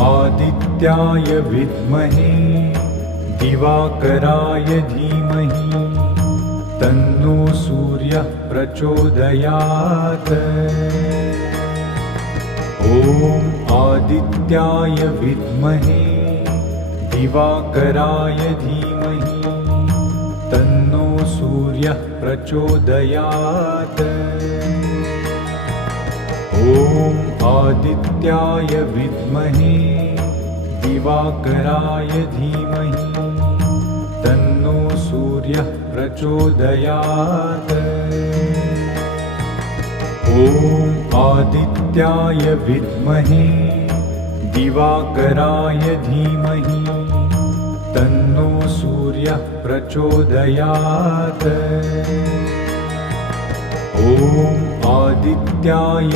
आदित्याय विद्महे दिवाकराय धीमहि तन्नो सूर्यः प्रचोदयात्। ॐ आदित्याय विद्महे दिवाकराय धीमहि तन्नो सूर्यः प्रचोदयात्। ॐ आदित्याय विद्महे दिवाकराय धीमहि तन्नो सूर्यः प्रचोदयात्। ॐ आदित्याय विद्महे दिवाकराय धीमहि तन्नो सूर्यः प्रचोदयात्। ॐ आदित्याय